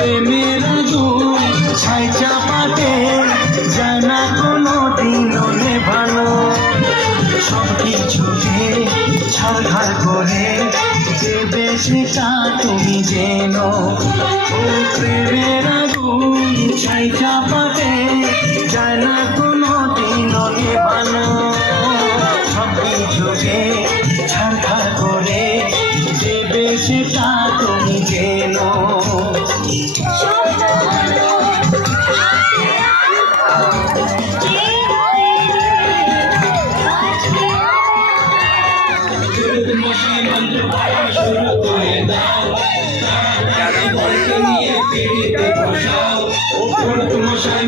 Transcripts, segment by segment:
প্রেমের আগুন ছাই চাপাতে যায় না কোনো দিনও নেভানো, সব কিছুকে ছাড়খাড় করে দেবে সেটা তুমি জেনো। ও প্রেমের আগুন ছাই চাপাতে যায় না কোনো দিনও নেভানো, সব কিছুকে ছাড়খাড় করে দেবে সেটা তুমি জেনো।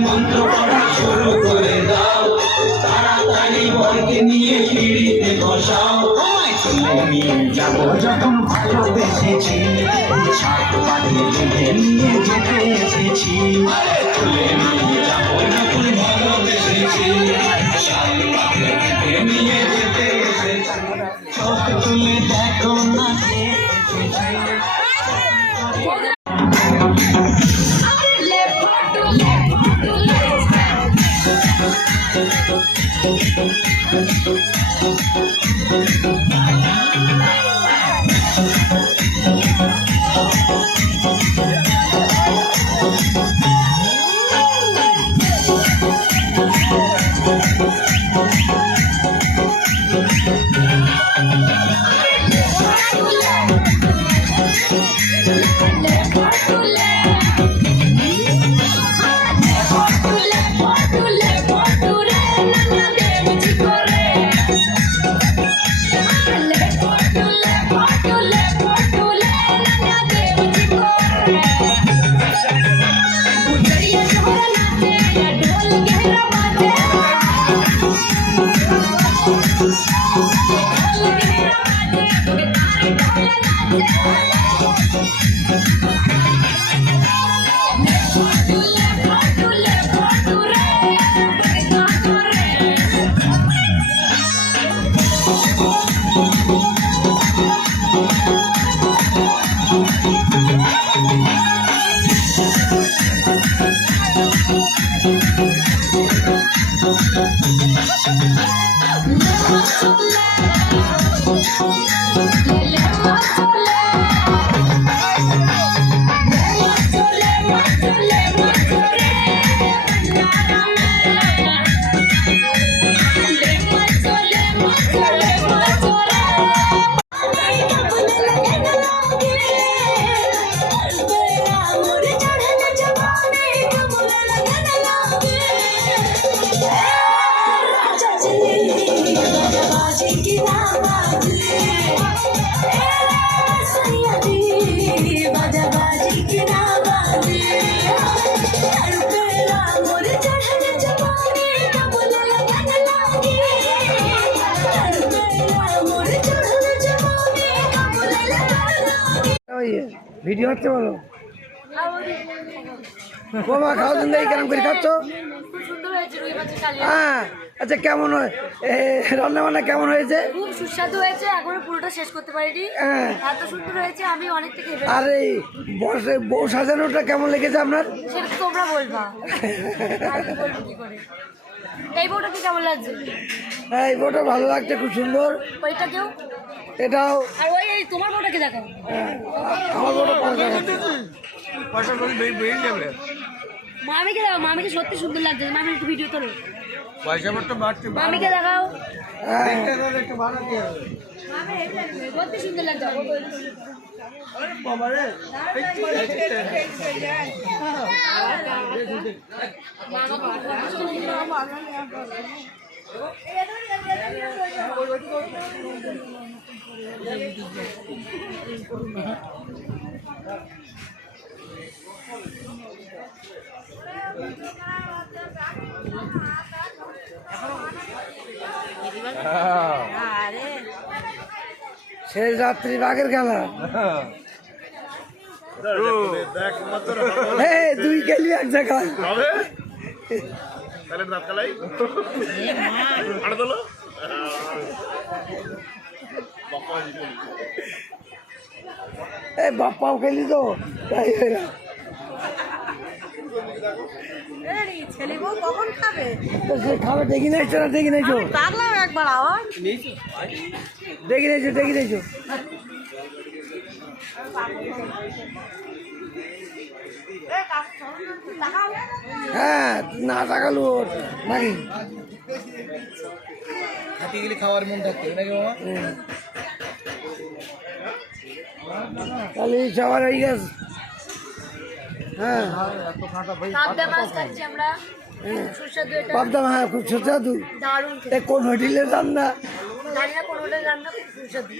মন্ত্র পড়া শুরু করে দাও, তাড়াতাড়ি বরকে নিয়ে পিড়িতে বসাও। নিয়ে যাবো যখন ভালোবেসেছি, সাত পাখি নিয়ে যেতে এসেছি। নিয়ে যাবো যখন ভালোবেসেছি, সাত পাখি নিয়ে যেতে এসেছি। চোখ তুলে দেখো না কে এসেছে। ভিডিও হচ্ছে বলো বাবা, খাওয়া দিন দেখি কেমন করে খাচ্ছ? হ্যাঁ, আচ্ছা কেমন হয় রান্না বান্না, কেমন হয়েছে? খুব সুস্বাদু হয়েছে, এখনো পুরোটা শেষ করতে পারিনি। এত সুন্দর হয়েছে, আমি অনেক থেকে। আর এই বউ সাজানোটা কেমন লেগেছে আপনার? সেটা তো তোমরা বলবা, বলবো কি করে। এই বউটাকে কেমন লাগছে? হ্যাঁ, এই বউটা ভালো লাগছে, খুব সুন্দর। ওইটা কেউ এটাও। আর ওই তোমার বউটাকে দেখো। আমার বউটা মামিকে দেখাও, মামিকে সত্যি সুন্দর লাগছে। মামি একটু ভিডিও তোলো, মামিকে দেখাও, সত্যি সুন্দর লাগছে। শেষ রাত্রি বাঘের খেলা। দুই খেলি এক জায়গায়। বাপ্পাও খেলি তো তাই ছেলে বউ কখন খাবে? তো সে খাবে দেখি নাইছো না দেখি নাইছো ডাকলাম একবার আওয়াজ দেখি নাইছো দেখি নাইছো হ্যাঁ না টাকালো নাকি হাতি গেলে খাওয়ার মন থাকতে নাকি মামা? তাহলে সবার হয়ে গেছে। হ্যাঁ পাবদা মাছ খাচ্ছি আমরা সুস্বাদু এটা পাবদা হ্যাঁ খুব সুস্বাদু। দারুণ খেতে কোন হোটেলের রান্না? জানি না কোন হোটেল রান্না খুব সুস্বাদু